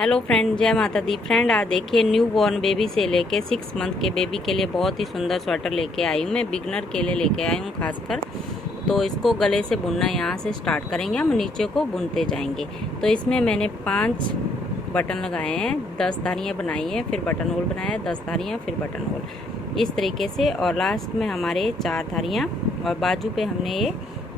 Hello friend, जय माता दी। Friend, आज देखिए न्यू बॉर्न बेबी से लेके 6 मंथ के बेबी के लिए बहुत ही सुंदर स्वेटर लेके आई हूँ। मैं बिगनर के लिए लेके आई हूँ खासकर। तो इसको गले से बुनना यहाँ से स्टार्ट करेंगे, हम नीचे को बुनते जाएंगे। तो इसमें मैंने 5 बटन लगाए हैं, 10 धारियाँ बनाई हैं, फिर बटन होल बनाया, 10 धारियाँ, फिर बटन होल, इस तरीके से। और लास्ट में हमारे 4 धारियाँ, और बाजू पे हमने ये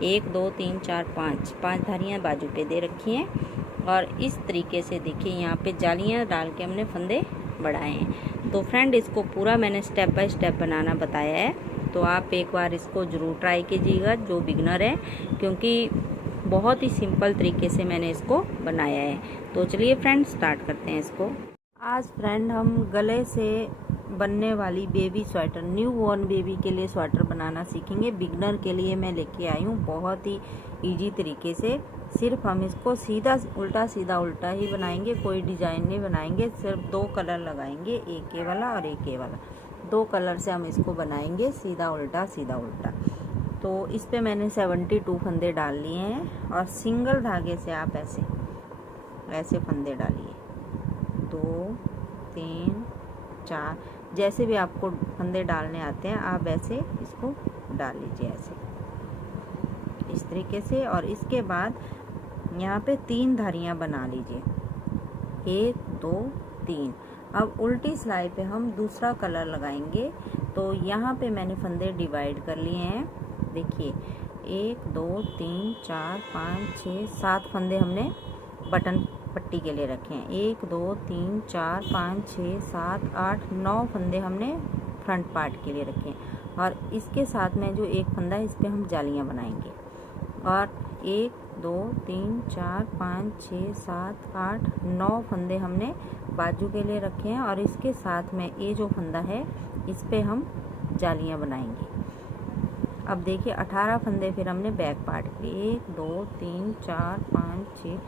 1 2 3 4 5 धारियाँ बाजू पे दे रखी हैं। और इस तरीके से देखिए यहाँ पे जालियाँ डाल के हमने फंदे बढ़ाए हैं। तो फ्रेंड, इसको पूरा मैंने स्टेप बाय स्टेप बनाना बताया है, तो आप एक बार इसको ज़रूर ट्राई कीजिएगा जो बिगनर है, क्योंकि बहुत ही सिंपल तरीके से मैंने इसको बनाया है। तो चलिए फ्रेंड, स्टार्ट करते हैं इसको। आज फ्रेंड हम गले से बनने वाली baby sweater, new born baby के लिए स्वेटर बनाना सीखेंगे। बिगनर के लिए मैं लेके आई हूँ बहुत ही इजी तरीके से। सिर्फ हम इसको सीधा उल्टा ही बनाएंगे, कोई डिजाइन नहीं बनाएंगे। सिर्फ 2 कलर लगाएंगे, एक ये वाला और एक ये वाला। 2 कलर से हम इसको बनाएंगे, सीधा उल्टा। तो इस पे मैंने 72 फंदे डाल लिए हैं, और सिंगल धागे से आप ऐसे फंदे डालिए। 2 3 4, जैसे भी आपको फंदे डालने आते हैं आप वैसे इसको डाल लीजिए, ऐसे इस तरीके से। और इसके बाद यहाँ पे 3 धारियाँ बना लीजिए, 1 2 3। अब उल्टी सिलाई पे हम दूसरा कलर लगाएंगे। तो यहाँ पे मैंने फंदे डिवाइड कर लिए हैं। देखिए 1 2 3 4 5 6 7 फंदे हमने बटन पट्टी के लिए रखे हैं। 1 2 3 4 5 6 7 8 9 फंदे हमने फ्रंट पार्ट के लिए रखे हैं। और इसके साथ में जो एक फंदा है, इस पे हम जालियाँ बनाएंगे। और 1 2 3 4 5 6 7 8 9 फंदे हमने बाजू के लिए रखे हैं, और इसके साथ में ये जो फंदा है इस पे हम जालियाँ बनाएंगे। अब देखिए 18 फंदे फिर हमने बैक पार्ट के लिए। 1 2 3 4 5 6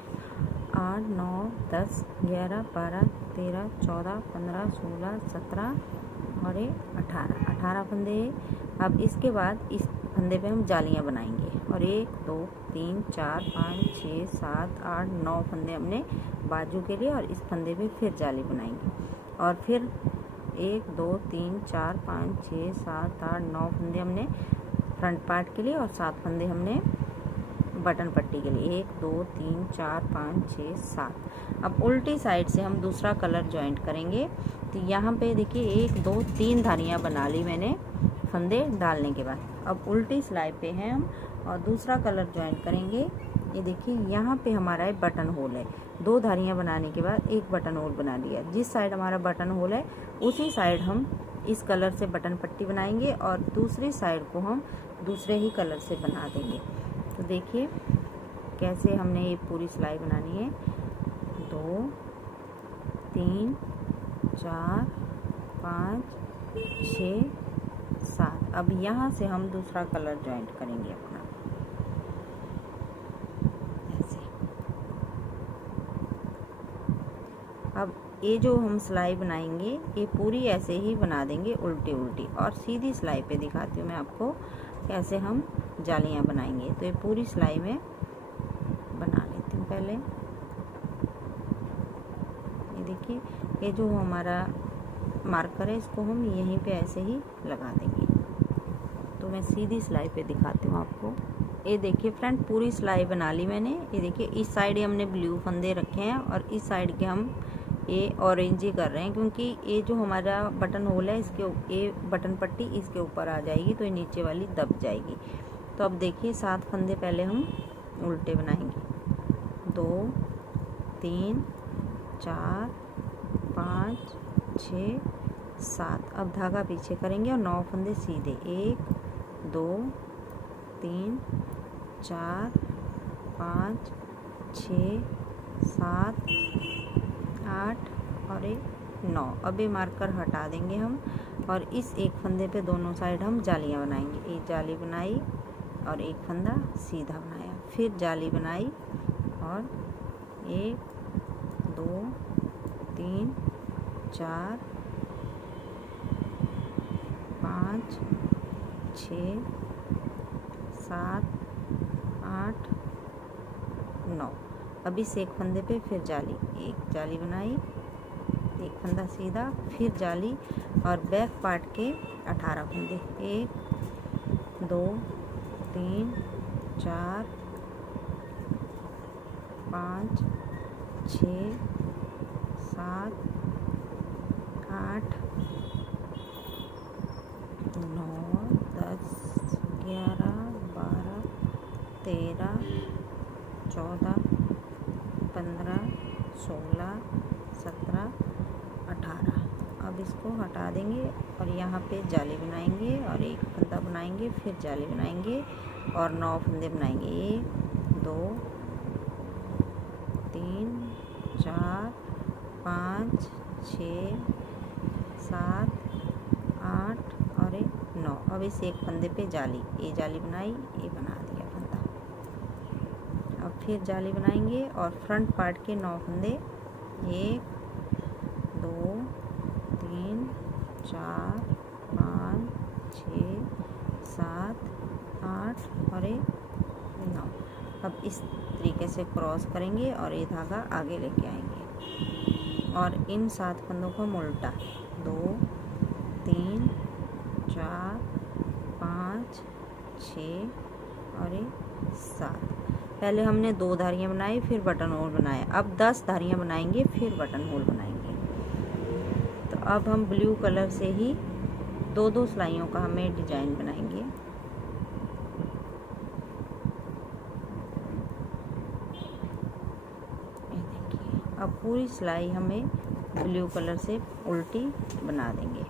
8 9 10 11 12 13 14 15 16 17 और ये 18 फंदे। अब इसके बाद इस फंदे पे हम जालियाँ बनाएंगे। और 1 2 3 4 5 6 7 8 9 फंदे हमने बाजू के लिए, और इस फंदे पे फिर जाली बनाएंगे। और फिर 1 2 3 4 5 6 7 8 9 फंदे हमने फ्रंट पार्ट के लिए, और 7 फंदे हमने बटन पट्टी के लिए। 1 2 3 4 5 6 7। अब उल्टी साइड से हम दूसरा कलर ज्वाइंट करेंगे। तो यहाँ पे देखिए 1 2 3 धारियाँ बना ली मैंने फंदे डालने के बाद। अब उल्टी सिलाई पे हैं हम, और दूसरा कलर ज्वाइंट करेंगे। ये देखिए यहाँ पे हमारा बटन होल है। 2 धारियाँ बनाने के बाद एक बटन होल बना लिया। जिस साइड हमारा बटन होल है उसी साइड हम इस कलर से बटन पट्टी बनाएंगे, और दूसरी साइड को हम दूसरे ही कलर से बना देंगे। तो देखिए कैसे हमने ये पूरी सिलाई बनानी है। 2 3 4 5 6 7। अब यहाँ से हम दूसरा कलर ज्वाइंट करेंगे अपना, ऐसे। अब ये जो हम सिलाई बनाएंगे ये पूरी ऐसे ही बना देंगे, उल्टी। और सीधी सिलाई पे दिखाती हूँ मैं आपको कैसे हम जालियाँ बनाएंगे। तो ये पूरी सिलाई में बना लेती हूँ पहले। ये देखिए ये जो हमारा मार्कर है इसको हम यहीं पे ऐसे ही लगा देंगे। तो मैं सीधी सिलाई पे दिखाती हूँ आपको। ये देखिए फ्रेंड, पूरी सिलाई बना ली मैंने। ये देखिए इस साइड हमने ब्लू फंदे रखे हैं, और इस साइड के हम ये ऑरेंज ही कर रहे हैं, क्योंकि ये जो हमारा बटन होल है इसके ये बटन पट्टी इसके ऊपर आ जाएगी, तो ये नीचे वाली दब जाएगी। तो अब देखिए 7 फंदे पहले हम उल्टे बनाएंगे। 2 3 4 5 6 7। अब धागा पीछे करेंगे और 9 फंदे सीधे। 1 2 3 4 5 6 7 8 और 9। अब ये मार्कर हटा देंगे हम, और इस एक फंदे पे दोनों साइड हम जालियाँ बनाएंगे। एक जाली बनाई और एक फंदा सीधा बनाया, फिर जाली बनाई, और 1 2 3 4 5 6 7 8 9। अब इस एक फंदे पे फिर जाली, एक जाली बनाई, एक फंदा सीधा, फिर जाली और बैक पार्ट के 18 फंदे, 1 2 3 4 5 6 7 8 9 10 11 12 13 14 15 16 17 18। अब इसको हटा देंगे और यहाँ पे जाली बनाएंगे और एक फंदा बनाएंगे, फिर जाली बनाएंगे और 9 फंदे बनाएंगे, 1 2 3 4 5 6 7 8 और 9। अब इस एक फंदे पे जाली, ये जाली बनाई, ये बना दिया फंदा। अब फिर जाली बनाएंगे और फ्रंट पार्ट के 9 फंदे, 1 2 3 4 5 6 7 8 और 9। अब इस तरीके से क्रॉस करेंगे और ये धागा आगे लेके आएंगे और इन 7 फंदों को हम उल्टा 2 3 4 5 6 और 7। पहले हमने 2 धारियाँ बनाई, फिर बटन होल बनाया। अब 10 धारियाँ बनाएंगे, फिर बटन होल बनाएंगे। तो अब हम ब्लू कलर से ही 2-2 सिलाइयों का हमें डिजाइन बनाएंगे। ये देखिए, अब पूरी सिलाई हमें ब्लू कलर से उल्टी बना देंगे।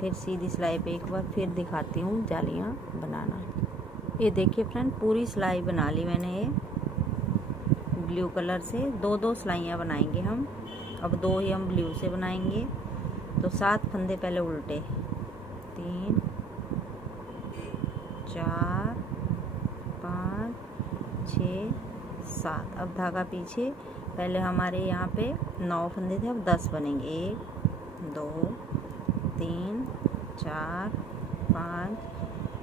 फिर सीधी सिलाई पे एक बार फिर दिखाती हूँ जालियाँ बनाना। ये देखिए फ्रेंड, पूरी सिलाई बना ली मैंने। ये ब्लू कलर से 2-2 सिलाइयाँ बनाएंगे हम। अब 2 ही हम ब्लू से बनाएंगे। तो 7 फंदे पहले उल्टे, 3 4 5 6 7। अब धागा पीछे, पहले हमारे यहाँ पे 9 फंदे थे, अब 10 बनेंगे, 1 2 3 4 5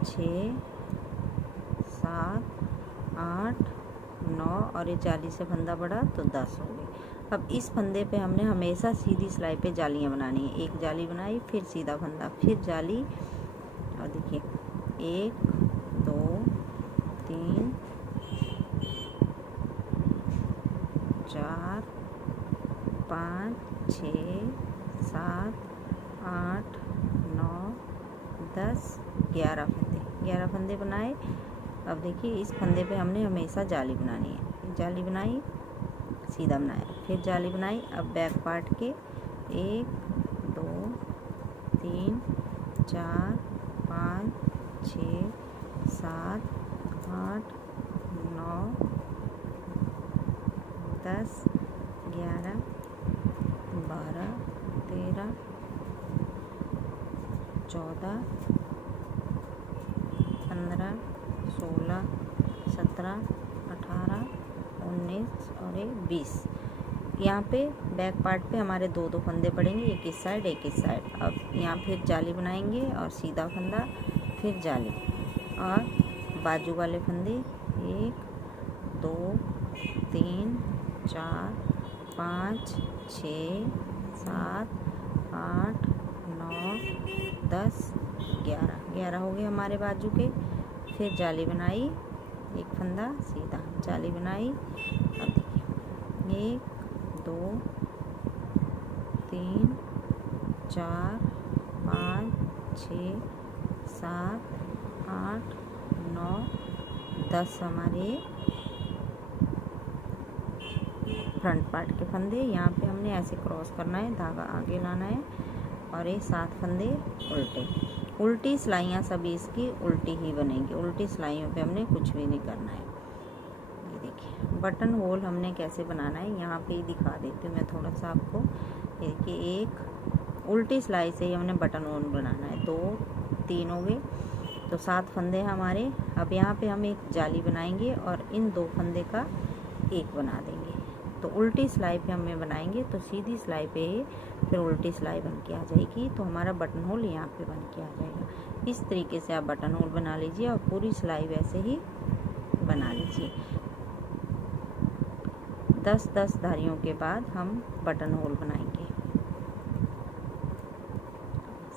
6 7 8 9 और ये 40 से फंदा बढ़ा तो 10 हो गए। अब इस फंदे पे हमने हमेशा सीधी सिलाई पे जालियाँ बनानी है। एक जाली बनाई, फिर सीधा फंदा, फिर जाली और देखिए 1 2 3 4 5 6 7 8 9 10 11 फंदे, 11 फंदे बनाए। अब देखिए इस फंदे पे हमने हमेशा जाली बनानी है। जाली बनाई, सीधा बनाया, फिर जाली बनाई। अब बैक पार्ट के 1 2 3 4 5 6 7 8 9 10 11 12 13 14 15 16 17 18 19 और 20। यहाँ पे बैक पार्ट पे हमारे 2-2 फंदे पड़ेंगे, एक इस साइड एक इस साइड। अब यहाँ फिर जाली बनाएंगे और सीधा फंदा, फिर जाली और बाजू वाले फंदे 1 2 3 4 5 6 7 8 9 10 11 हो गए हमारे बाजू के। फिर जाली बनाई, एक फंदा सीधा, जाली बनाई। अब देखिए 1 2 3 4 5 6 7 8 9 10 हमारे फ्रंट पार्ट के फंदे। यहाँ पे हमने ऐसे क्रॉस करना है, धागा आगे लाना है और ये 7 फंदे उल्टे। उल्टी सिलाइयाँ सभी इसकी उल्टी ही बनेंगी। उल्टी सिलाइयों पे हमने कुछ भी नहीं करना है। ये देखिए बटन होल हमने कैसे बनाना है यहाँ पे ही दिखा देती हूँ मैं थोड़ा सा आपको। ये देखिए एक उल्टी सिलाई से ही हमने बटन होल बनाना है। 2 3 हो गए तो 7 फंदे हमारे। अब यहाँ पे हम एक जाली बनाएंगे और इन 2 फंदे का एक बना देंगे। तो उल्टी सिलाई पे हमें बनाएंगे तो सीधी सिलाई पे फिर उल्टी सिलाई बन के आ जाएगी। तो हमारा बटन होल यहाँ पे बन के आ जाएगा। इस तरीके से आप बटन होल बना लीजिए और पूरी सिलाई वैसे ही बना लीजिए। 10-10 धारियों के बाद हम बटन होल बनाएंगे।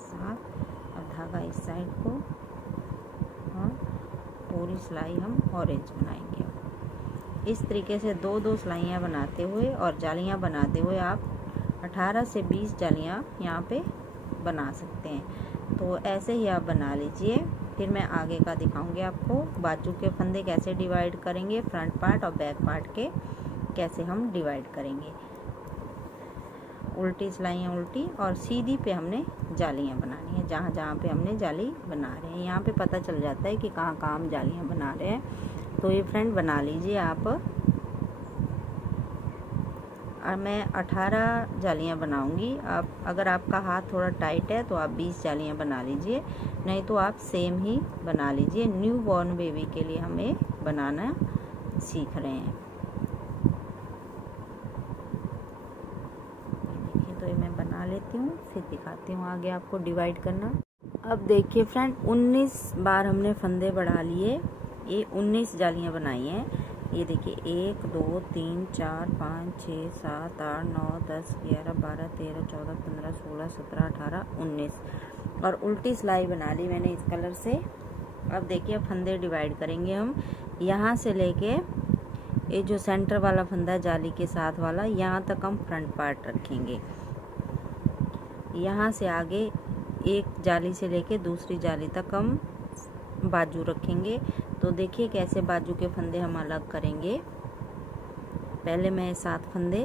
7 और धागा इस साइड को और पूरी सिलाई हम ऑरेंज बनाएंगे। इस तरीके से 2-2 सिलाइयाँ बनाते हुए और जालियाँ बनाते हुए आप 18 से 20 जालियाँ यहाँ पे बना सकते हैं। तो ऐसे ही आप बना लीजिए। फिर मैं आगे का दिखाऊंगी आपको, बाजू के फंदे कैसे डिवाइड करेंगे, फ्रंट पार्ट और बैक पार्ट के कैसे हम डिवाइड करेंगे। उल्टी सिलाइयाँ उल्टी और सीधी पे हमने जालियाँ बनानी है। जहाँ जहाँ पे हमने जाली बना रहे हैं यहाँ पे पता चल जाता है कि कहाँ कहाँ हम जालियाँ बना रहे हैं। तो ये फ्रेंड बना लीजिए आप। और मैं 18 जालियाँ बनाऊंगी। आप अगर आपका हाथ थोड़ा टाइट है तो आप 20 जालियाँ बना लीजिए, नहीं तो आप सेम ही बना लीजिए। न्यू बॉर्न बेबी के लिए हम ये बनाना सीख रहे हैं। देखिए, तो ये मैं बना लेती हूँ, फिर दिखाती हूँ आगे आपको डिवाइड करना। अब देखिए फ्रेंड, 19 बार हमने फंदे बढ़ा लिए। ये 19 जालियाँ बनाई हैं। ये देखिए 1 2 3 4 5 6 7 8 9 10 11 12 13 14 15 16 17 18 19 और उल्टी सिलाई बना ली मैंने इस कलर से। अब देखिए फंदे डिवाइड करेंगे हम। यहाँ से लेके ये जो सेंटर वाला फंदा जाली के साथ वाला, यहाँ तक हम फ्रंट पार्ट रखेंगे। यहाँ से आगे एक जाली से लेके दूसरी जाली तक हम बाजू रखेंगे। तो देखिए कैसे बाजू के फंदे हम अलग करेंगे। पहले मैं 7 फंदे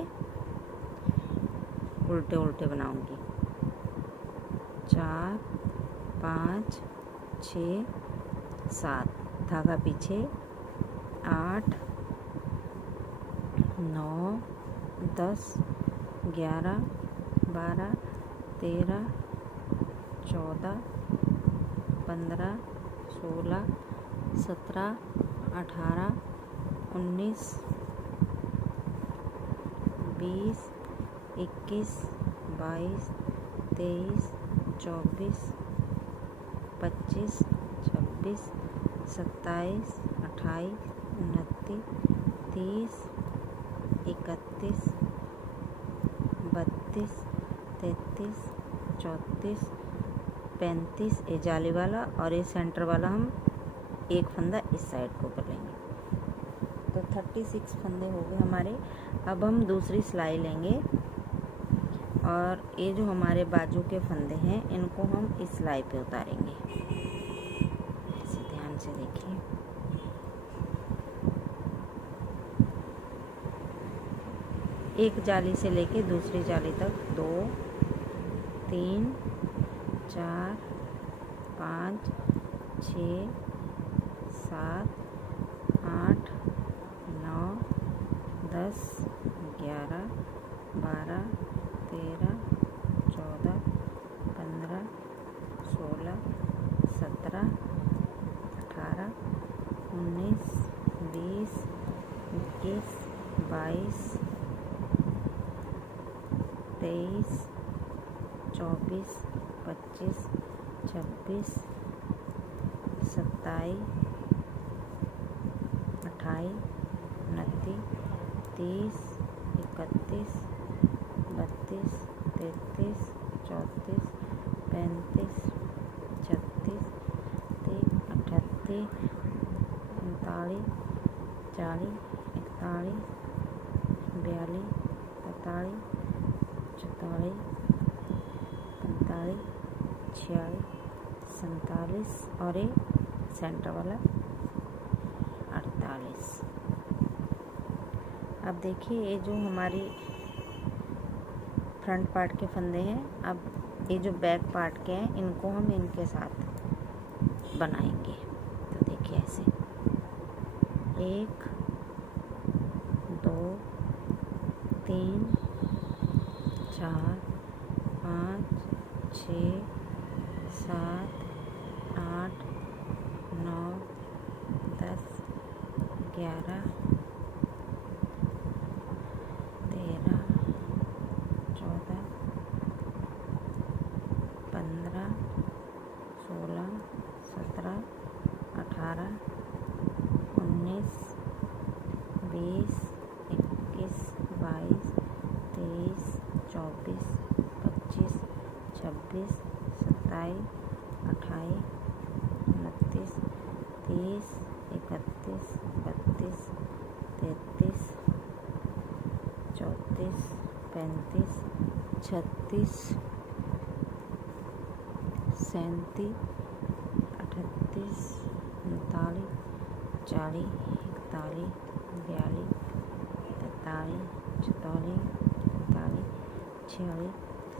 उल्टे उल्टे बनाऊंगी। 4 5 6 7, धागा पीछे, 8 9 10 11 12 13 14 15 16 17 18 19 20 21 22 23 24 25 26 27 28 29 30 31 32 33 34 35 ये जाली वाला और ये सेंटर वाला हम एक फंदा इस साइड को कर लेंगे। तो 36 फंदे हो गए हमारे। अब हम दूसरी सिलाई लेंगे और ये जो हमारे बाजू के फंदे हैं इनको हम इस सिलाई पे उतारेंगे। इसे ध्यान से देखिए। एक जाली से लेके दूसरी जाली तक 2 3 4 5 6 7 8 9 10 11 12 13 14 15 16 17 18 19 20 21 22 23 24 25 26 27 28 29 30 31 32 33 34 35 36 38 39 40 41 42 43 44 45 46 47 और ये सेंटर वाला 48। अब देखिए ये जो हमारी फ्रंट पार्ट के फंदे हैं, अब ये जो बैक पार्ट के हैं इनको हम इनके साथ बनाएंगे। तो देखिए ऐसे 1 2 3 4 5 6 7 8 9 10 11 13 14 15 16 17 18 19 20 21 24, 25, 26, 27, 28, 29, 30, 31, 32, 33, 34, 35, 36, 37, 38, 39, 40, 41, 42, 43, 44, 45,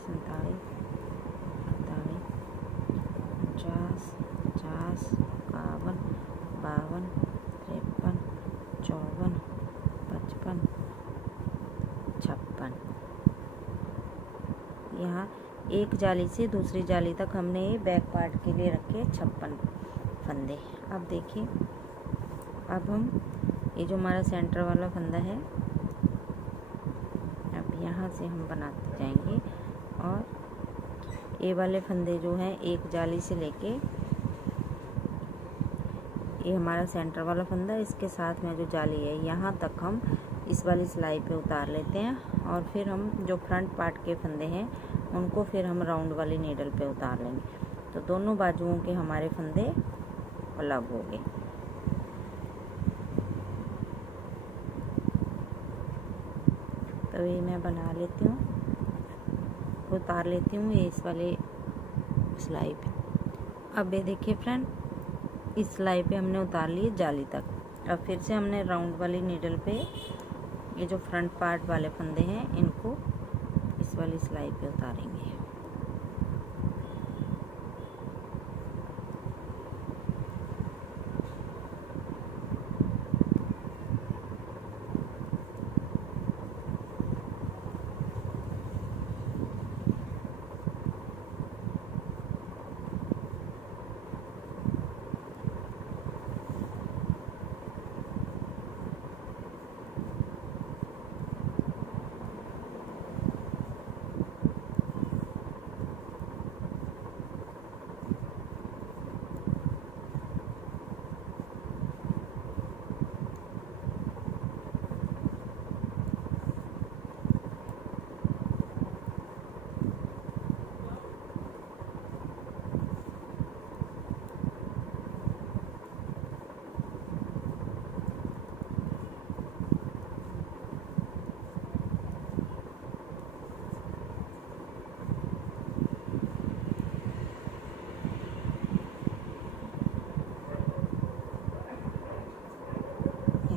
46, 47, 48, 49, 50, 51, 52, 53, 54, 55, 56। यहाँ एक जाली से दूसरी जाली तक हमने ये बैक पार्ट के लिए रखे 56 फंदे। अब देखिए, अब हम ये जो हमारा सेंटर वाला फंदा है, अब यहाँ से हम बनाते जाएंगे और ये वाले फंदे जो हैं एक जाली से लेके, ये हमारा सेंटर वाला फंदा, इसके साथ में जो जाली है यहाँ तक हम इस वाली सिलाई पे उतार लेते हैं और फिर हम जो फ्रंट पार्ट के फंदे हैं उनको फिर हम राउंड वाली नीडल पे उतार लेंगे। तो दोनों बाजुओं के हमारे फंदे अलग हो गए। तो ये मैं बना लेती हूँ, उतार लेती हूँ ये इस वाले सिलाई पे। अब ये देखिए फ्रेंड, इस सिलाई पे हमने उतार लिए जाली तक। अब फिर से हमने राउंड वाली नीडल पे ये जो फ्रंट पार्ट वाले फंदे हैं इनको इस वाली सिलाई पे उतारेंगे।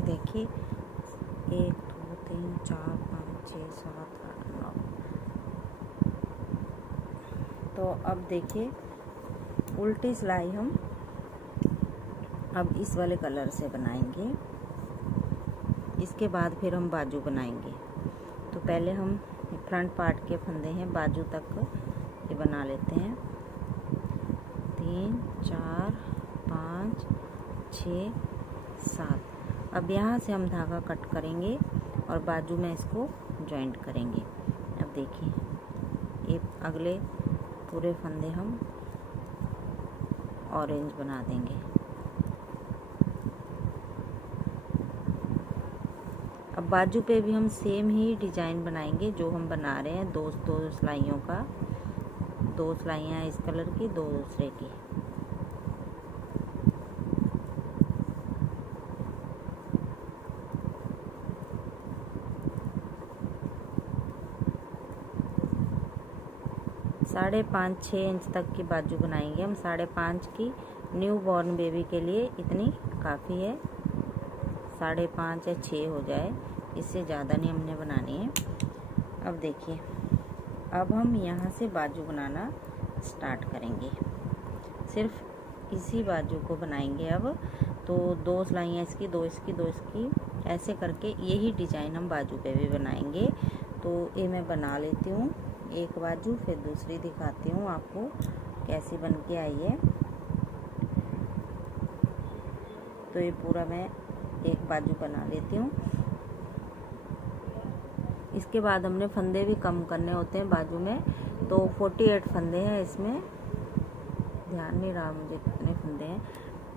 देखिए 1 2 3 4 5 6 7 8 9। तो अब देखिए उल्टी सिलाई हम अब इस वाले कलर से बनाएंगे। इसके बाद फिर हम बाजू बनाएंगे। तो पहले हम फ्रंट पार्ट के फंदे हैं बाजू तक ये बना लेते हैं। 3 4 5 6 7। अब यहाँ से हम धागा कट करेंगे और बाजू में इसको जॉइंट करेंगे। अब देखिए ये अगले पूरे फंदे हम ऑरेंज बना देंगे। अब बाजू पे भी हम सेम ही डिजाइन बनाएंगे जो हम बना रहे हैं। दो सिलाइयों का, 2 सिलाइयाँ इस कलर की, 2 दूसरे की। साढ़े 5-6 इंच तक की बाजू बनाएंगे हम। 5.5 की न्यू बॉर्न बेबी के लिए इतनी काफ़ी है। 5.5 या 6 हो जाए, इससे ज़्यादा नहीं हमने बनानी है। अब देखिए, अब हम यहाँ से बाजू बनाना स्टार्ट करेंगे। सिर्फ इसी बाजू को बनाएंगे अब। तो 2 सिलाइयाँ इसकी, 2 इसकी, 2 इसकी, ऐसे करके यही डिज़ाइन हम बाजू पे भी बनाएंगे। तो ये मैं बना लेती हूँ एक बाजू, फिर दूसरी दिखाती हूँ आपको कैसी बन के आई है। तो ये पूरा मैं एक बाजू बना लेती हूँ। इसके बाद हमने फंदे भी कम करने होते हैं बाजू में। तो 48 फंदे हैं इसमें, ध्यान नहीं रहा मुझे कितने फंदे हैं।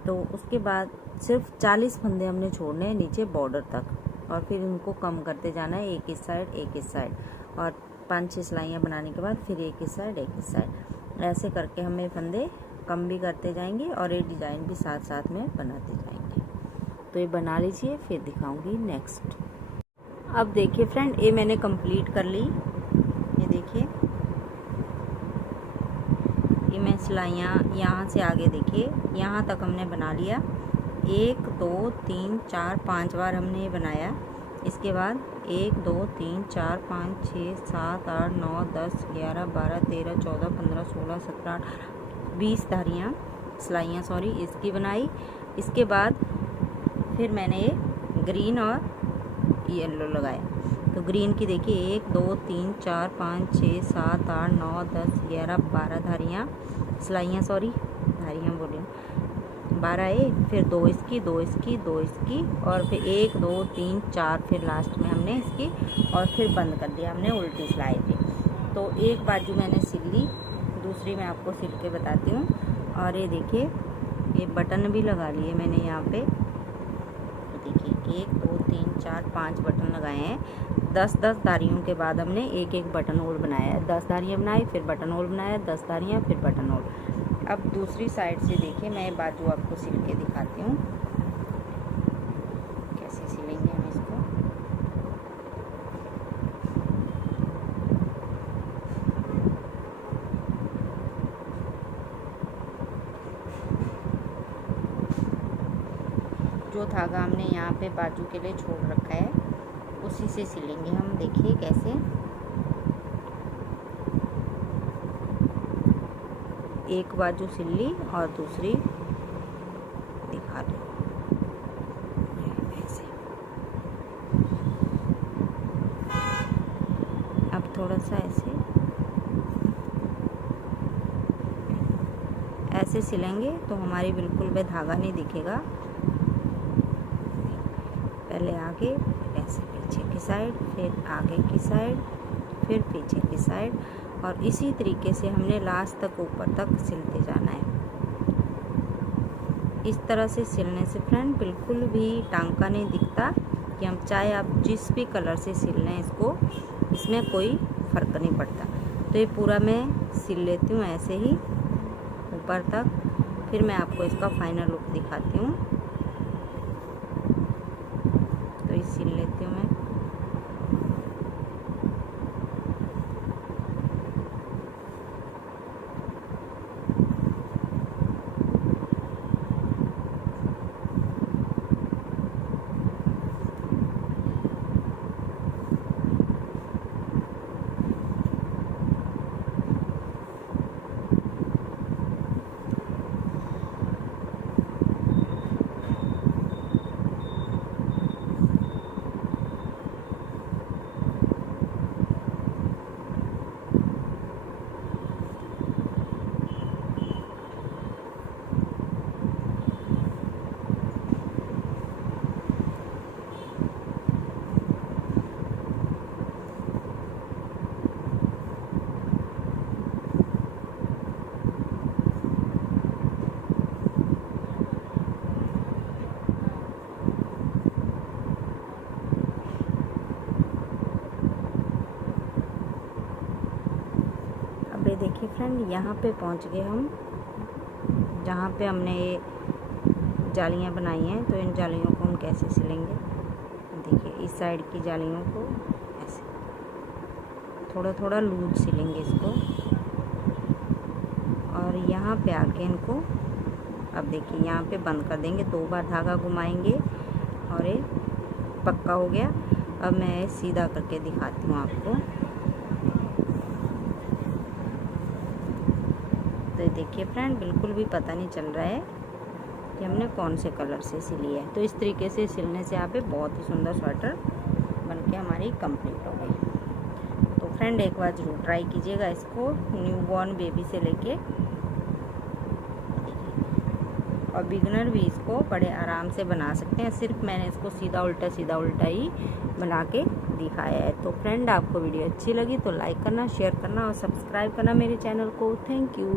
तो उसके बाद सिर्फ 40 फंदे हमने छोड़ने हैं नीचे बॉर्डर तक, और फिर इनको कम करते जाना है, एक इस साइड एक इस साइड। और 5-6 सिलाइयाँ बनाने के बाद फिर एक इस साइड ऐसे करके हमें फंदे कम भी करते जाएंगे और ये डिज़ाइन भी साथ साथ में बनाते जाएंगे। तो ये बना लीजिए, फिर दिखाऊंगी नेक्स्ट। अब देखिए फ्रेंड, ये मैंने कंप्लीट कर ली। ये देखिए, ये मैं सिलाइयाँ यहाँ से आगे देखिए यहाँ तक हमने बना लिया। 1 2 3 4 5 बार हमने ये बनाया। इसके बाद 1 2 3 4 5 6 7 8 9 10 11 12 13 14 15 16 17 18 20 धारियाँ सिलाइयाँ इसकी बनाई। इसके बाद फिर मैंने ये ग्रीन और येलो लगाया। तो ग्रीन की देखिए 1 2 3 4 5 6 7 8 9 10 11 12 धारियाँ सिलाइयाँ धारियाँ बोली 12 है। फिर 2 इसकी 2 इसकी 2 इसकी और फिर 1 2 3 4 फिर लास्ट में हमने इसकी और फिर बंद कर दिया हमने उल्टी सिलाई पे। तो एक बाजू मैंने सिल ली, दूसरी मैं आपको सिल के बताती हूँ। और ये देखिए, ये बटन भी लगा लिए मैंने यहाँ पे। देखिए 1 2 3 4 5 बटन लगाए हैं। 10-10 धारियों के बाद हमने एक एक बटन होल बनाया है। 10 धारियाँ बनाई, फिर बटन होल बनाया, 10 धारियाँ, फिर बटन होल। अब दूसरी साइड से देखिए, मैं बाजू आपको सिल के दिखाती हूँ कैसे सिलेंगे हम इसको। जो धागा हमने यहाँ पे बाजू के लिए छोड़ रखा है उसी से सिलेंगे हम। देखिए कैसे, एक बाजू सिल ली और दूसरी दिखा ली ऐसे। अब थोड़ा सा ऐसे सिलेंगे तो हमारी बिल्कुल भी धागा नहीं दिखेगा। पहले आगे, ऐसे पीछे की साइड, फिर आगे की साइड, फिर पीछे की साइड, और इसी तरीके से हमने लास्ट तक ऊपर तक सिलते जाना है। इस तरह से सिलने से फ्रेंड बिल्कुल भी टांका नहीं दिखता कि हम चाहे आप जिस भी कलर से सिल लें इसको, इसमें कोई फ़र्क नहीं पड़ता। तो ये पूरा मैं सिल लेती हूँ ऐसे ही ऊपर तक, फिर मैं आपको इसका फाइनल लुक दिखाती हूँ। तो ये सिल लेती हूँ मैं। देखिए फ्रेंड, यहाँ पे पहुँच गए हम जहाँ पे हमने ये जालियाँ बनाई हैं। तो इन जालियों को हम कैसे सिलेंगे, देखिए इस साइड की जालियों को ऐसे थोड़ा थोड़ा लूज सिलेंगे इसको, और यहाँ पे आके इनको अब देखिए यहाँ पे बंद कर देंगे। 2 बार धागा घुमाएंगे और ये पक्का हो गया। अब मैं सीधा करके दिखाती हूँ आपको। तो देखिए फ्रेंड, बिल्कुल भी पता नहीं चल रहा है कि हमने कौन से कलर से सिली है। तो इस तरीके से सिलने से यहाँ पे बहुत ही सुंदर स्वेटर बनके हमारी कंप्लीट हो गई। तो फ्रेंड एक बार जरूर ट्राई कीजिएगा इसको, न्यूबॉर्न बेबी से लेके, और बिगनर भी इसको बड़े आराम से बना सकते हैं। सिर्फ मैंने इसको सीधा उल्टा ही बना के दिखाया है। तो फ्रेंड आपको वीडियो अच्छी लगी तो लाइक करना, शेयर करना और सब्सक्राइब करना मेरे चैनल को। Thank you.